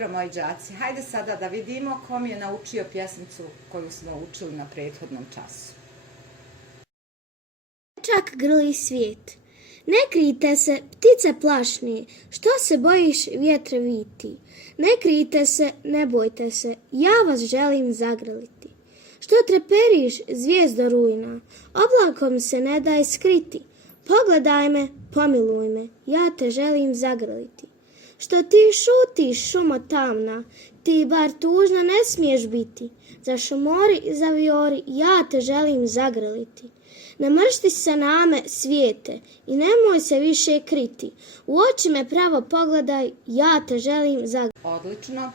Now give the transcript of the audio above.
Dobro, moji đaci, hajde sada da vidimo ko mi je naučio pjesmicu koju smo učili na prethodnom času. Čak grli svijet. Ne krijte se, ptice plašne, što se bojiš vjetre viti. Ne krijte se, ne bojte se, ja vas želim zagrliti. Što treperiš, zvijezdo rujna, oblakom se ne daj skriti. Pogledaj me, pomiluj me, ja te želim zagrliti. Što ti šutiš, šumo tamna, ti bar tužna ne smiješ biti. Za šumori i za viori, ja te želim zagrliti. Namršti se na me, svijete, i nemoj se više kriti. U oči me pravo pogledaj, ja te želim zagrliti. Odlično.